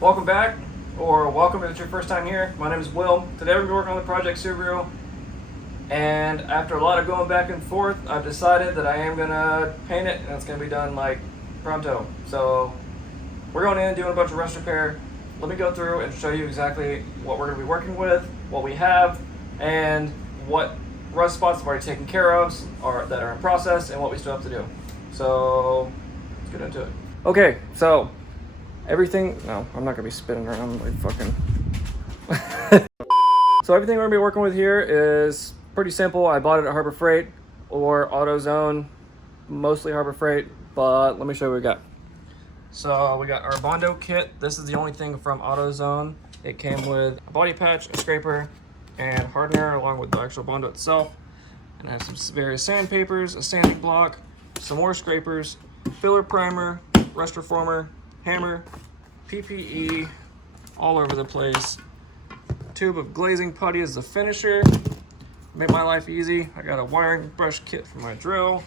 Welcome back, or welcome if it's your first time here. My name is Will. Today we're going to be working on the Project Subaru, and after a lot of going back and forth, I've decided that I am going to paint it, and it's going to be done like pronto. So we're going in, doing a bunch of rust repair. Let me go through and show you exactly what we're going to be working with, what we have, and what rust spots have already taken care of, that are in process, and what we still have to do. So let's get into it. Okay, so everything, no, I'm not gonna be spinning around like fucking. So everything we're gonna be working with here is pretty simple. I bought it at Harbor Freight or AutoZone, mostly Harbor Freight, but let me show you what we got. So we got our Bondo kit. This is the only thing from AutoZone. It came with a body patch, a scraper, and hardener along with the actual Bondo itself. And I have some various sandpapers, a sanding block, some more scrapers, filler primer, rust reformer, hammer, PPE, all over the place. A tube of glazing putty as the finisher. Make my life easy. I got a wiring brush kit for my drill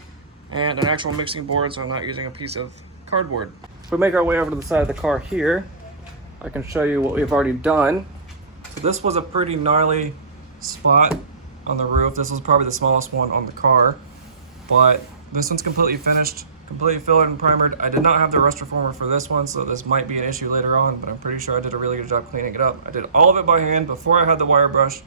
and an actual mixing board, so I'm not using a piece of cardboard. If we make our way over to the side of the car here, I can show you what we've already done. So this was a pretty gnarly spot on the roof. This was probably the smallest one on the car, but this one's completely finished. Completely filled and primered. I did not have the rust reformer for this one, so this might be an issue later on, but I'm pretty sure I did a really good job cleaning it up. I did all of it by hand before I had the wire brush,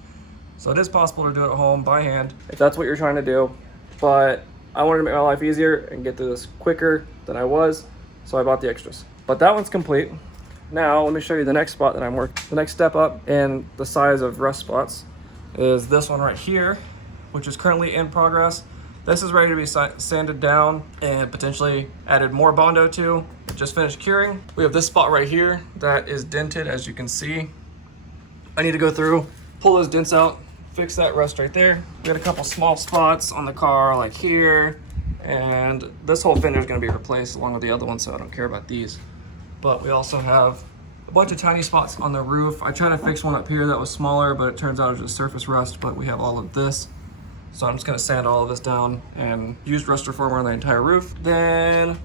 so it is possible to do it at home by hand if that's what you're trying to do, but I wanted to make my life easier and get through this quicker than I was, so I bought the extras. But that one's complete. Now let me show you the next spot that I'm working. The next step up in the size of rust spots is this one right here, which is currently in progress. This is ready to be sanded down and potentially added more Bondo to. Just finished curing. We have this spot right here that is dented, as you can see. I need to go through, pull those dents out, fix that rust right there. We got a couple small spots on the car like here, and this whole fender is gonna be replaced along with the other one, so I don't care about these. But we also have a bunch of tiny spots on the roof. I tried to fix one up here that was smaller, but it turns out it was just surface rust, but we have all of this. So I'm just gonna sand all of this down and use rust reformer on the entire roof. Then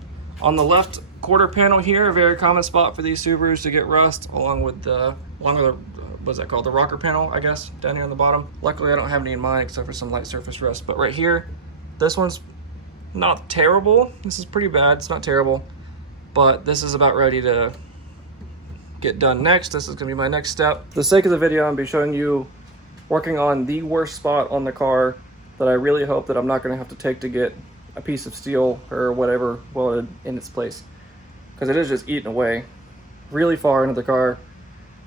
on the left quarter panel here, a very common spot for these Subarus to get rust, along with the, what's that called? The rocker panel, I guess, down here on the bottom. Luckily I don't have any in mine except for some light surface rust. But right here, this one's not terrible. This is pretty bad, it's not terrible. But this is about ready to get done next. This is gonna be my next step. For the sake of the video, I'm gonna be showing you working on the worst spot on the car that I really hope that I'm not going to have to take to get a piece of steel or whatever welded in its place, because it is just eating away really far into the car.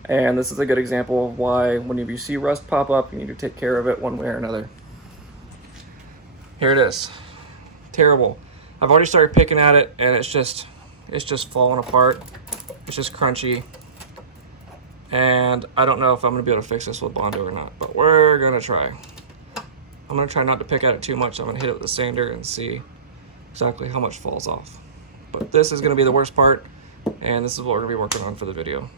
And this is a good example of why whenever you see rust pop up, you need to take care of it one way or another. Here it is. Terrible. I've already started picking at it and it's just falling apart. It's just crunchy. And I don't know if I'm going to be able to fix this with Bondo or not, but we're going to try. I'm going to try not to pick at it too much. I'm going to hit it with a sander and see exactly how much falls off. But this is going to be the worst part, and this is what we're going to be working on for the video.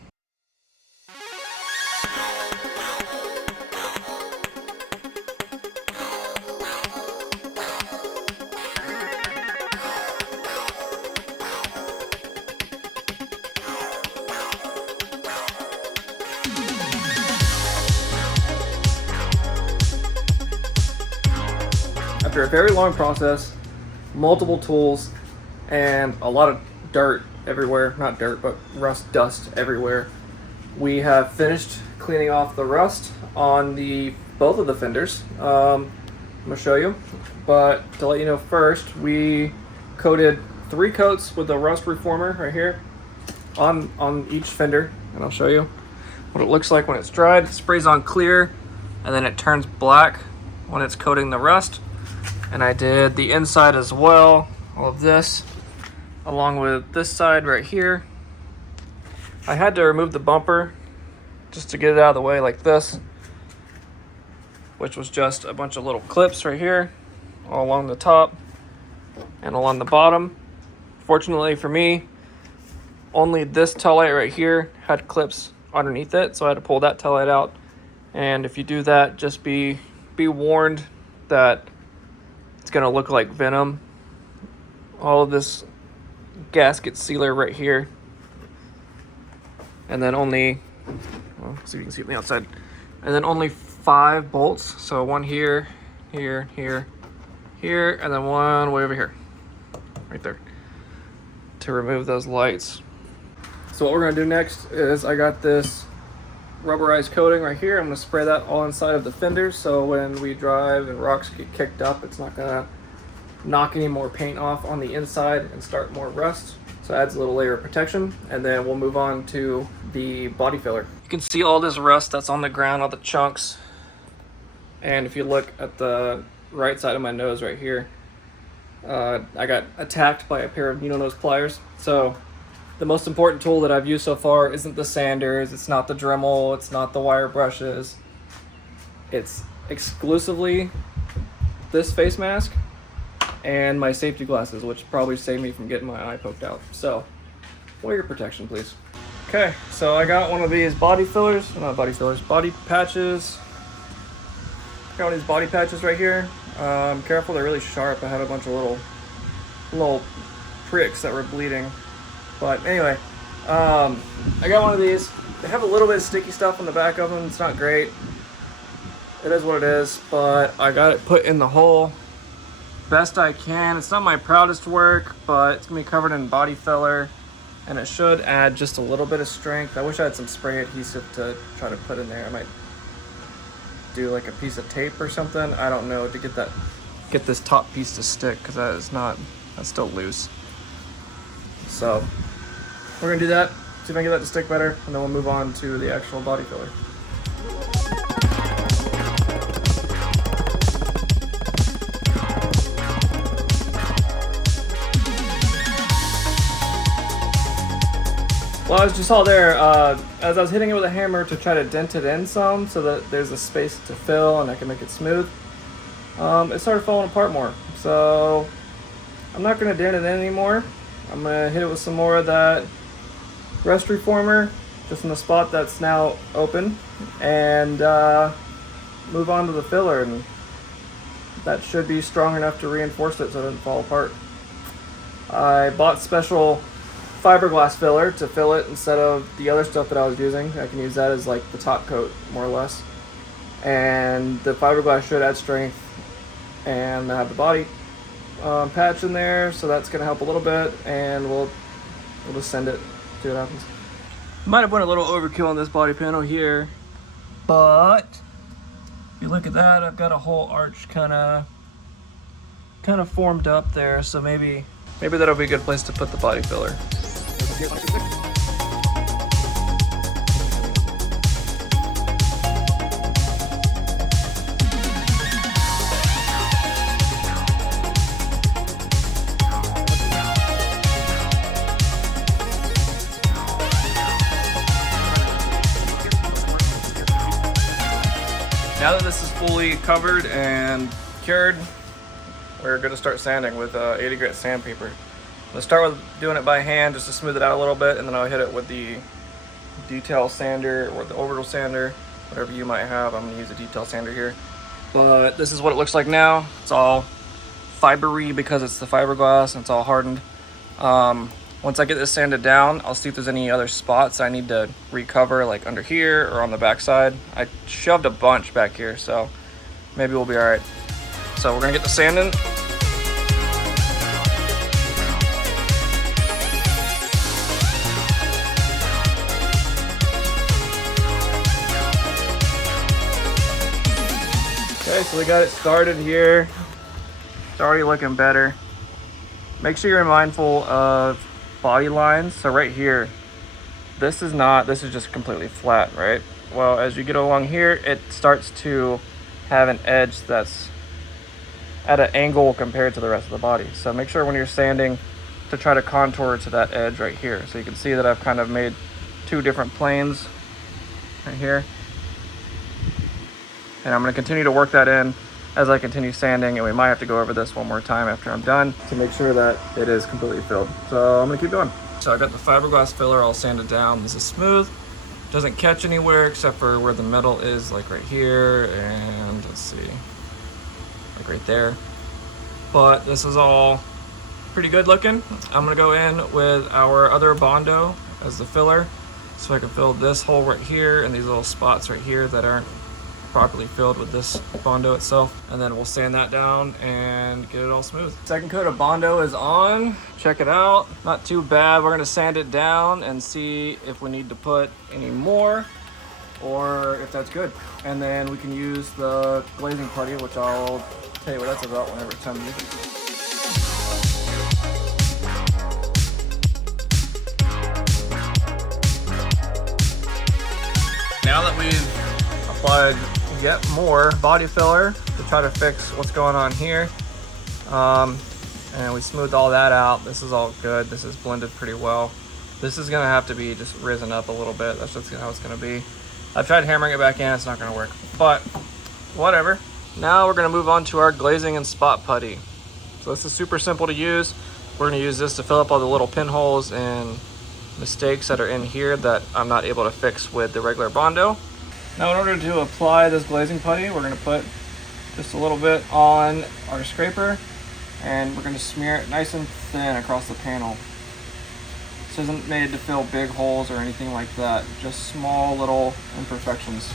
After a very long process, multiple tools, and a lot of dirt everywhere, not dirt, but rust dust everywhere, we have finished cleaning off the rust on both of the fenders. I'm gonna show you, but to let you know first, we coated 3 coats with the rust reformer right here on each fender, and I'll show you what it looks like when it's dried. It sprays on clear, and then it turns black when it's coating the rust. And I did the inside as well, all of this, along with this side right here. I had to remove the bumper just to get it out of the way like this, which was just a bunch of little clips right here, all along the top and along the bottom. Fortunately for me, only this taillight right here had clips underneath it, so I had to pull that taillight out. And if you do that, just be warned that it's gonna look like venom. All of this gasket sealer right here and then only, well, see if you can see it on the outside, and then only 5 bolts. So one here, here, here, here, and then one way over here, right there, to remove those lights. So what we're gonna do next is I got this rubberized coating right here. I'm gonna spray that all inside of the fenders, so when we drive and rocks get kicked up, it's not gonna knock any more paint off on the inside and start more rust. So it adds a little layer of protection, and then we'll move on to the body filler. You can see all this rust that's on the ground, all the chunks. And if you look at the right side of my nose right here, I got attacked by a pair of needle nose pliers. So the most important tool that I've used so far isn't the sanders, it's not the Dremel, it's not the wire brushes. It's exclusively this face mask and my safety glasses, which probably saved me from getting my eye poked out. So, wear your protection, please. Okay, so I got one of these body fillers, not body fillers, body patches. Got one of these body patches right here. Careful, they're really sharp. I had a bunch of little pricks that were bleeding. But anyway, I got one of these. They have a little bit of sticky stuff on the back of them. It's not great. It is what it is, but I got it put in the hole best I can. It's not my proudest work, but it's gonna be covered in body filler, and it should add just a little bit of strength. I wish I had some spray adhesive to try to put in there. I might do like a piece of tape or something. I don't know, to get this top piece to stick, because that's still loose. So we're gonna do that, see if I can get that to stick better, and then we'll move on to the actual body filler. Well, as you saw there, as I was hitting it with a hammer to try to dent it in some so that there's a space to fill and I can make it smooth, it started falling apart more. So I'm not going to dent it in anymore. I'm going to hit it with some more of that rust reformer just in the spot that's now open, and move on to the filler, and that should be strong enough to reinforce it so it doesn't fall apart. I bought special fiberglass filler to fill it instead of the other stuff that I was using. I can use that as like the top coat, more or less. And the fiberglass should add strength, and I have the body patch in there, so that's going to help a little bit, and we'll just send it, see what happens. Might have went a little overkill on this body panel here, but if you look at that, I've got a whole arch kind of formed up there, so maybe that'll be a good place to put the body filler. Now that this is fully covered and cured, we're going to start sanding with 80 grit sandpaper. Let's start with doing it by hand just to smooth it out a little bit, and then I'll hit it with the detail sander or the orbital sander, whatever you might have. I'm going to use a detail sander here. But this is what it looks like now. It's all fibery because it's the fiberglass and it's all hardened. Once I get this sanded down, I'll see if there's any other spots I need to recover, like under here or on the back side. I shoved a bunch back here, so maybe we'll be all right. So we're gonna get the sanding. Okay, so we got it started here. It's already looking better. Make sure you're mindful of body lines. So right here, this is just completely flat, right? Well, as you get along here, it starts to have an edge that's at an angle compared to the rest of the body. So make sure when you're sanding to try to contour to that edge right here. So you can see that I've kind of made 2 different planes right here. And I'm going to continue to work that in as I continue sanding, and we might have to go over this one more time after I'm done to make sure that it is completely filled. So I'm gonna keep going. So I got the fiberglass filler all sanded down. This is smooth. Doesn't catch anywhere except for where the metal is, like right here, and let's see, like right there. But this is all pretty good looking. I'm gonna go in with our other Bondo as the filler. So I can fill this hole right here and these little spots right here that aren't properly filled with this Bondo itself. And then we'll sand that down and get it all smooth. Second coat of Bondo is on. Check it out. Not too bad. We're gonna sand it down and see if we need to put any more or if that's good. And then we can use the glazing putty, which I'll tell you what that's about whenever it's time to use it. Now that we've applied yet more body filler to try to fix what's going on here, and we smoothed all that out, this is all good. This is blended pretty well. This is gonna have to be just risen up a little bit. That's just how it's gonna be. I've tried hammering it back in, it's not gonna work, but whatever. Now we're gonna move on to our glazing and spot putty. So this is super simple to use. We're gonna use this to fill up all the little pinholes and mistakes that are in here that I'm not able to fix with the regular Bondo. Now in order to apply this glazing putty, we're going to put just a little bit on our scraper and we're going to smear it nice and thin across the panel. This isn't made to fill big holes or anything like that, just small little imperfections.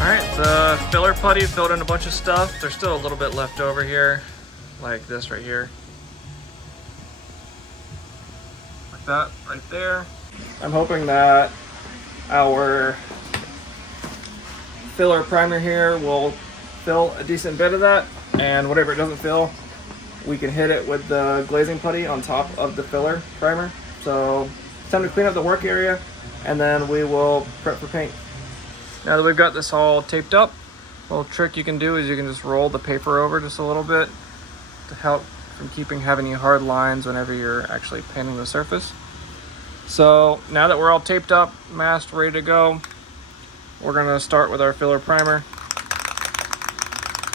Alright, the filler putty filled in a bunch of stuff. There's still a little bit left over here, like this right here. Like that, right there. I'm hoping that our filler primer here will fill a decent bit of that, and whatever it doesn't fill, we can hit it with the glazing putty on top of the filler primer. So it's time to clean up the work area, and then we will prep for paint. Now that we've got this all taped up, a little trick you can do is you can just roll the paper over just a little bit to help from having any hard lines whenever you're actually painting the surface. So now that we're all taped up, masked, ready to go, we're gonna start with our filler primer.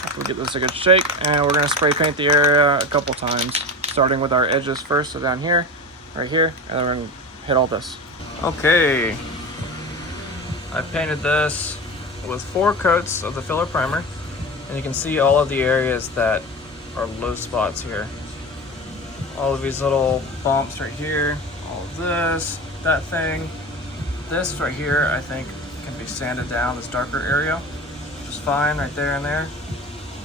After we get this a good shake, and we're gonna spray paint the area a couple times, starting with our edges first, so down here, right here, and then we're gonna hit all this. Okay. I painted this with 4 coats of the filler primer, and you can see all of the areas that are low spots here. All of these little bumps right here, all of this, that thing. This right here, I think, can be sanded down, this darker area, which is fine right there and there.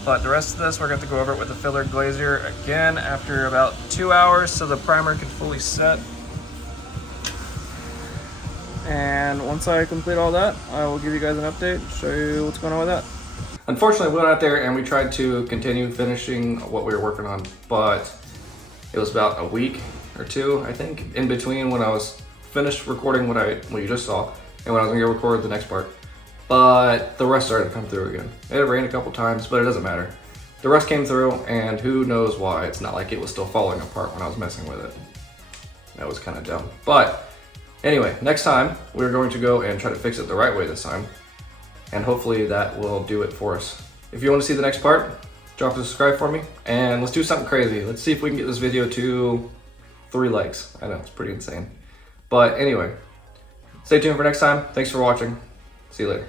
But the rest of this, we're going to go over it with the filler glazier again after about 2 hours so the primer can fully set. And once I complete all that, I will give you guys an update, show you what's going on with that. Unfortunately, we went out there and we tried to continue finishing what we were working on, but it was about a week or 2, I think, in between when I was finished recording what you just saw and when I was gonna record the next part. But the rust started to come through again. It rained a couple times, but it doesn't matter. The rust came through, and who knows why. It's not like it was still falling apart when I was messing with it. That was kind of dumb. But anyway, next time, we're going to go and try to fix it the right way this time. And hopefully that will do it for us. If you want to see the next part, drop a subscribe for me. And let's do something crazy. Let's see if we can get this video to 3 likes. I know, it's pretty insane. But anyway, stay tuned for next time. Thanks for watching. See you later.